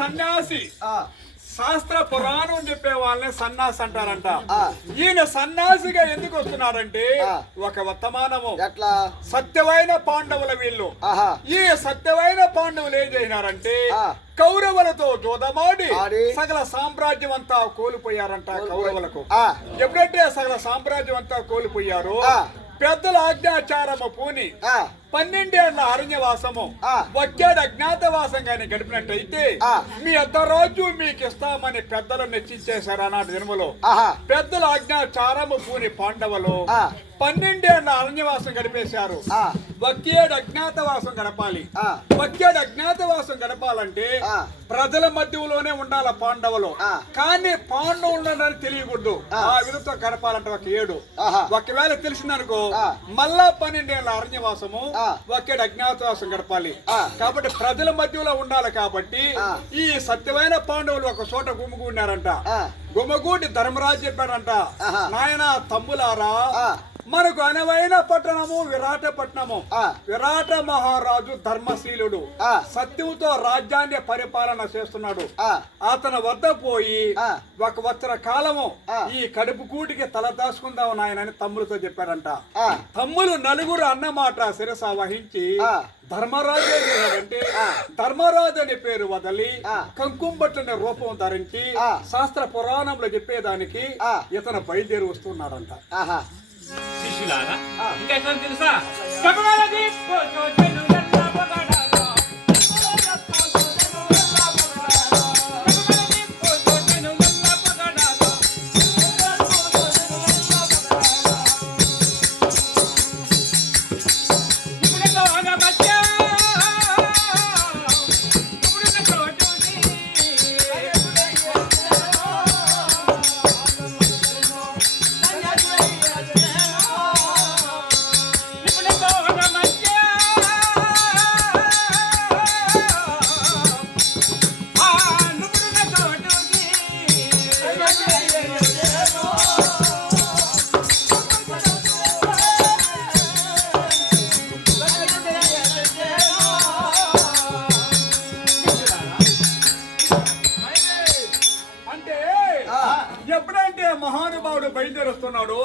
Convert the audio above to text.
సన్యాసి శాస్త్ర పురాణం చెప్పే వాళ్ళని సన్యాసి అంటారంట. ఈయన సన్యాసిగా ఎందుకు వస్తున్నాడంటే ఒక వర్తమానము ఎట్లా సత్యమైన పాండవుల వీళ్ళు. ఈ సత్యమైన పాండవులు ఏం చేసినారంటే కౌరవులతో జోదమాడి సకల సామ్రాజ్యం అంతా కోల్పోయారంట. కౌరవులకు ఎప్పుడంటే సకల సామ్రాజ్యం అంతా కోల్పోయారు, పెద్దల ఆజ్ఞాచారము పూని 12 ఏళ్ల అరణ్యవాసము వచ్చాడు అజ్ఞాతవాసంగానే గడిపినట్టయితే మీ అర్ధరాజ్యం మీకు ఇస్తామని పెద్దలు నిశ్చయించేశారు. ఆనాటి జన్మలో పెద్దల ఆజ్ఞాచారము పూని పాండవులు 12 ఏళ్ల అరణ్యవాసం గడిపేశారు. ఒకేడు అజ్ఞాతవాసం గడపాలి. ఒకేడు అజ్ఞాతవాసం గడపాలంటే ప్రజల మధ్యలోనే ఉండాలి పాండవులు. కానీ పాండవులు తెలియకూడదు. ఆ విధంతో గడపాలంటే ఒక ఏడు. ఒకవేళ తెలిసిందనుకో మళ్ళా 12 ఏళ్ల అరణ్యవాసము ఒకేడు అజ్ఞాతవాసం గడపాలి. కాబట్టి ప్రజల మధ్యలో ఉండాలి. కాబట్టి ఈ సత్యమైన పాండవులు ఒక చోట గుమిగూడినారంట. గుమిగూడి ధర్మరాజు చెప్పారంట, నాయన తమ్ములారా, మనకు అనువైన పట్టణము విరాట పట్టణము. విరాట మహారాజు ధర్మశీలుడు, సత్యంతో రాజ్యాన్ని పరిపాలన చేస్తున్నాడు. అతని వద్ద పోయి 1 సంవత్సర కాలము ఈ కడుపు కూటికి తల దాచుకుందాం నాయనని తమ్ములతో చెప్పారంట. తమ్ములు నలుగురు అన్నమాట శిరస వహించి ధర్మరాజు అంటే ధర్మరాజు అనే పేరు వదలి కంకుంబట్లనే రూపం ధరించి శాస్త్ర పురాణంలో చెప్పేదానికి ఇతను బయలుదేరి వస్తున్నాడంట. శిష్యులారా ఇంకా తెలుసా? ఎప్పుడంటే మహానుభావుడు బయలుదేరి వస్తున్నాడు.